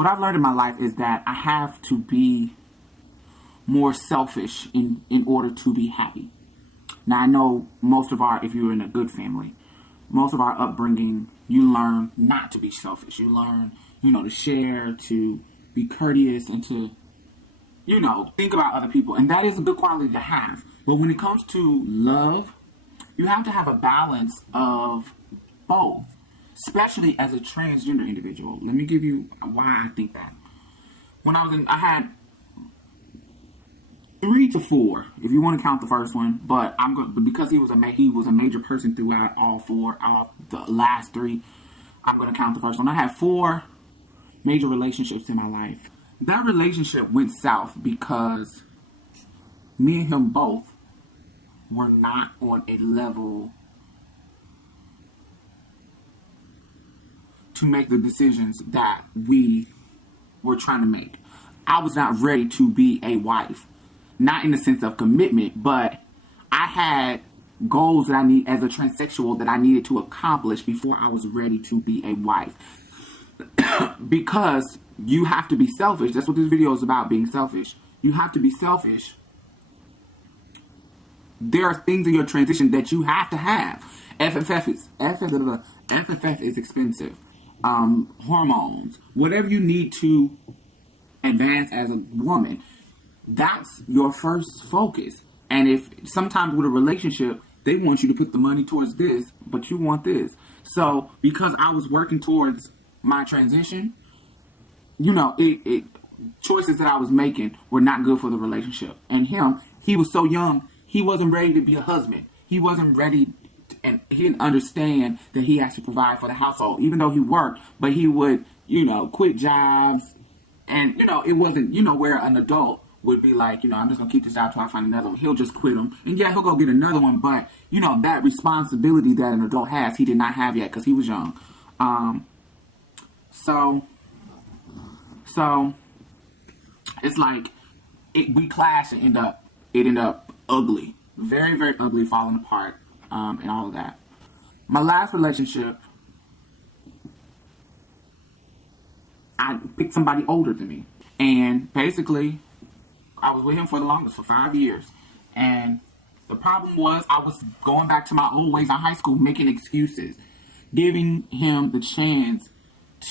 what I've learned in my life is that I have to be more selfish in order to be happy. Now, I know if you're in a good family, most of our upbringing, you learn not to be selfish. You learn, to share, to be courteous, and to, think about other people. And that is a good quality to have. But when it comes to love, you have to have a balance of both, especially as a transgender individual. Let me give you why I think that. When I had 3 to 4, if you want to count the first one, but because he was a major person throughout all the last 3, I'm going to count the first one. I had 4 major relationships in my life. That relationship went south because me and him both were not on a level to make the decisions that we were trying to make. I was not ready to be a wife. Not in the sense of commitment, but I had goals that I need as a transsexual that I needed to accomplish before I was ready to be a wife. Because you have to be selfish. That's what this video is about, being selfish. You have to be selfish. There are things in your transition that you have to have. FFF is expensive. Hormones. Whatever you need to advance as a woman. That's your first focus. And if sometimes with a relationship, they want you to put the money towards this, but you want this. So because I was working towards my transition, choices that I was making were not good for the relationship. And he was so young, he wasn't ready to be a husband. He wasn't ready, and he didn't understand that he has to provide for the household, even though he worked, but he would, quit jobs. And, it wasn't, where an adult would be like, I'm just going to keep this job till I find another one. He'll just quit them. And yeah, he'll go get another one. But, that responsibility that an adult has, he did not have yet because he was young. So it's like we clashed and it ended up ugly. Very, very ugly, falling apart, and all of that. My last relationship, I picked somebody older than me. And basically, I was with him for the longest, for 5 years. And the problem was I was going back to my old ways in high school, making excuses, giving him the chance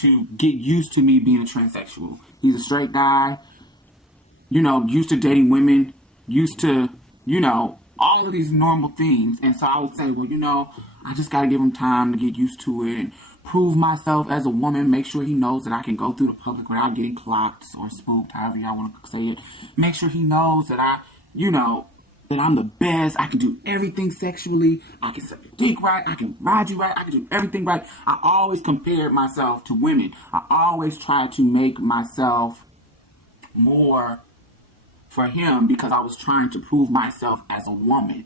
to get used to me being a transsexual. He's a straight guy, used to dating women, used to, all of these normal things. And so I would say, well, I just got to give him time to get used to it and prove myself as a woman, make sure he knows that I can go through the public without getting clocked or spooked, however y'all want to say it. Make sure he knows that that I'm the best. I can do everything sexually. I can suck your dick right. I can ride you right. I can do everything right. I always compared myself to women. I always tried to make myself more for him because I was trying to prove myself as a woman.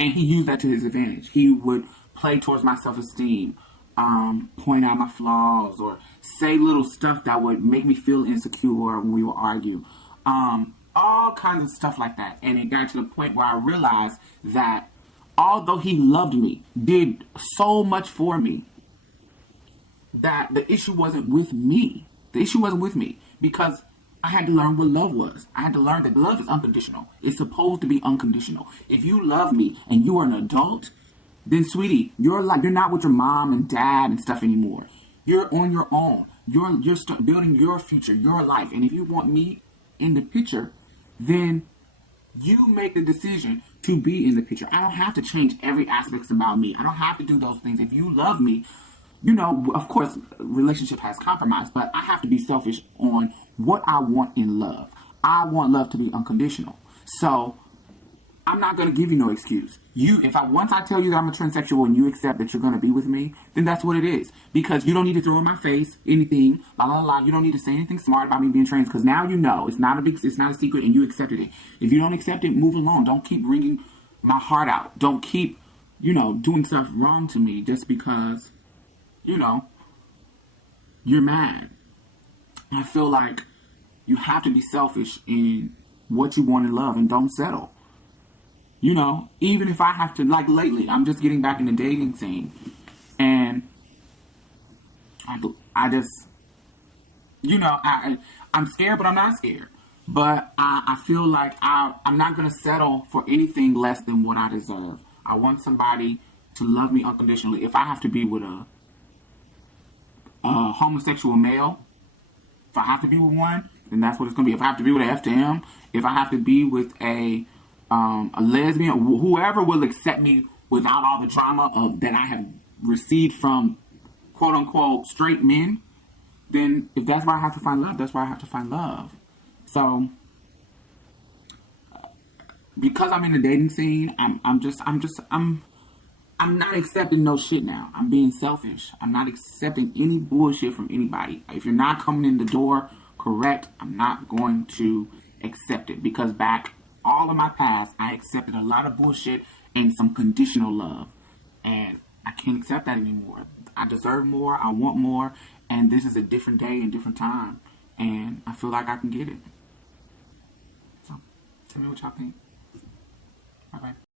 And he used that to his advantage. He would play towards my self-esteem, point out my flaws, or say little stuff that would make me feel insecure when we would argue. All kinds of stuff like that. And it got to the point where I realized that although he loved me, did so much for me, that the issue wasn't with me. The issue wasn't with me because I had to learn what love was. I had to learn that love is unconditional. It's supposed to be unconditional. If you love me and you are an adult, then sweetie, you're not with your mom and dad and stuff anymore. You're on your own. You're building your future, your life. And if you want me in the picture, then you make the decision to be in the picture. I don't have to change every aspect about me. I don't have to do those things. If you love me, of course, relationship has compromise, but I have to be selfish on what I want in love. I want love to be unconditional. So I'm not going to give you no excuse. Once I tell you that I'm a transsexual and you accept that you're going to be with me, then that's what it is. Because you don't need to throw in my face anything, You don't need to say anything smart about me being trans, because now it's not a secret and you accepted it. If you don't accept it, move along. Don't keep wringing my heart out. Don't keep, doing stuff wrong to me just because, you're mad. I feel like you have to be selfish in what you want in love and don't settle. Even if I have to, like lately, I'm just getting back in the dating scene. And you know, I'm scared, but I'm not scared. But I feel like I'm not going to settle for anything less than what I deserve. I want somebody to love me unconditionally. If I have to be with a homosexual male, if I have to be with one, then that's what it's going to be. If I have to be with an F to M, if I have to be with a lesbian, whoever will accept me without all the drama that I have received from quote unquote straight men, then if that's where I have to find love, that's where I have to find love. So because I'm in the dating scene, I'm not accepting no shit now. I'm being selfish. I'm not accepting any bullshit from anybody. If you're not coming in the door correct, I'm not going to accept it. Because back all of my past, I accepted a lot of bullshit and some conditional love. And I can't accept that anymore. I deserve more. I want more. And this is a different day and different time. And I feel like I can get it. So, tell me what y'all think. Bye-bye.